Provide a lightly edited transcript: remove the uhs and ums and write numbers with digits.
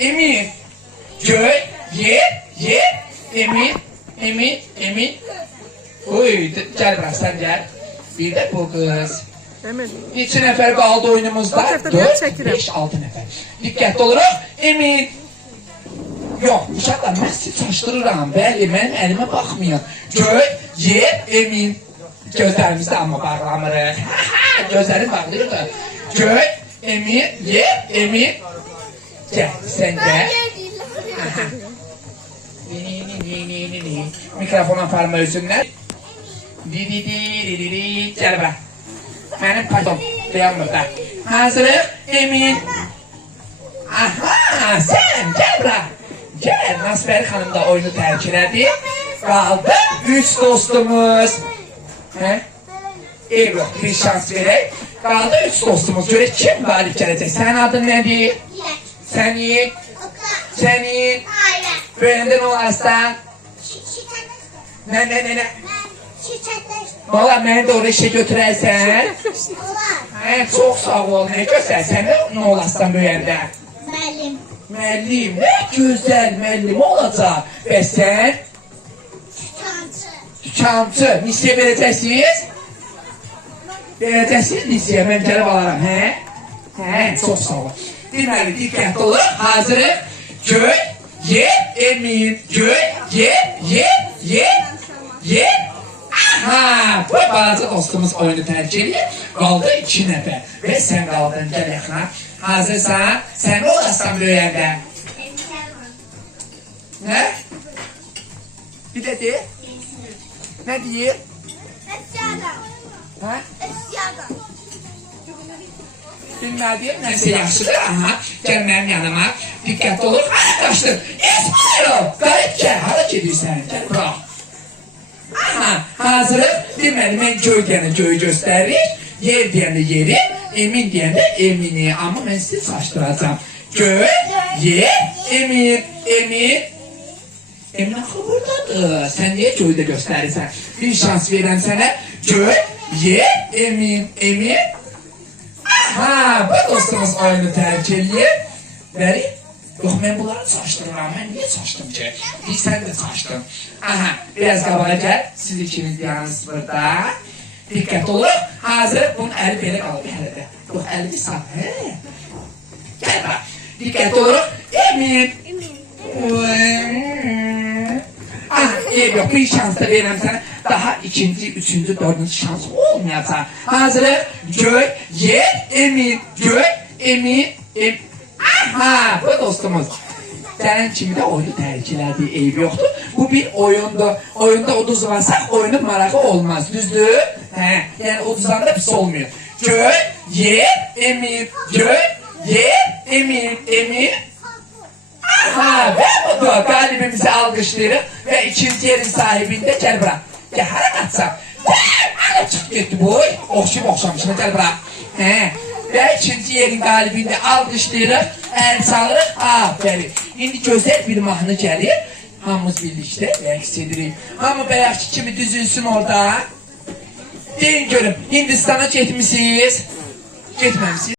Emin. Göy, ye, Emin. Uy, gel bırak sen gel. Bir de bu kız. Emin. Neçə nəfər qaldı oyunumuzda? O tərəfdə bir 4, çəkirəm. 5, 6 nəfər. Diqqətli olaraq, Emin. Yox, uşaqlar, mən sizi çaşdırıram. Bəli, mənim əlimə baxmayın. Göy, Emin. Gözlərimizi amma bağlamırıq. Gözlərim bağlayır da. Göy, Emin. Gəl, sən gəl. Mikrofona aparma özündən. Gəl bırak. Mənim pardon, dayanmır da. Hazırıq, Emin. Aha, sən, gəl bırak. Gəl, Nasbəri xanım da oyunu tərk elədi. Qaldı 3 dostumuz. Eyvah, bir şans verək. Qaldı 3 dostumuz. Görək kim qalib gələcək? Sənin adın nədir? Sənin? Sənin? Böyündə nə olarsan? Nə? Valla məni də oraya işe götürərsən. Çox sağ ol, nə gözəl. Sən nə olarsan böyündə? Müəllim, nə gözəl müəllim olacaq. Və sən? Dükancı. Lisiyə verəcəksiniz? Verəcəksiniz lisiyə, mən gəlib alaram, çox sağ ol. Deməli, diqqətli olur, hazırıq. Göy, Emin. Göy, ye. Aha, bu balaca dostumuz oyunu tərk edir. Qaldı 2 nəfər. Və sən qaldın, gəl yaxına. Hazırsan, sən nə olarsan böyüyəndə? Nə? Bir də deyir. Nə deyir? Bilmədim, nəsə yaxşıdır. Aha, gəl mənim yanıma. Diqqətli olur. Qaçdın. İsmail! Qayıt gəl, hara gedirsən? Gəl, bırak. Aha, hazırıq. Deməli, mən göy deyəndə göyü göstərir. Yer deyəndə yeri. Emin deyəndə Emini. Amma mən sizi çaşdıracağım. Göy, Emin. Emin axı buradadır. Sən niyə göydə göstərirsən? Bir şans verəm sənə. Göy, Emin. Aha, bu dostumuz oyunu tərk edir. Bəli. Yox, mən bunları çaşdırıram. Mən niyə çaşdım ki? Sən də çaşdın. Aha, biraz qabağa gəl. Siz ikiniz yanınız burada. Diqqət olur. Hazır, bunun əli belə qalıb hələ də. Yox, əli bir sağ. Gəl bax. Diqqət olur. Emin. Ah, yox, bir şans da verirəm sənə. Daha ikinci, üçüncü, dördüncü şans olmayacaq. Hazırıq. Göy, Emin. Aha, bu dostumuz. Sənin kimi də oyunu tərk elədiyi eyb yoxdur. Bu bir oyundur. Oyunda uduzmasak oyunun marağı olmaz. Düzdür? Yəni uduzanda pis olmuyor. Göy, Emin. Aha, və budur. Qalibimizi alqışlayırıq. Və ikinci yerin sahibində gəl bırak. Gəl, hara qaçsam. Gəl, çıx getdi bu. Oxşamışına gəl bırak. Və ikinci yerin qalibində alqışlayırıq. Əl çalırıq. Aferin. İndi gözəl bir mahnı gəlir. Hamımız birlikdə rəqs edirik. Hamı bəyəki kimi düzülsün orada. Deyin görüm, Hindistan'a getmişsiniz. Getməmişsiniz.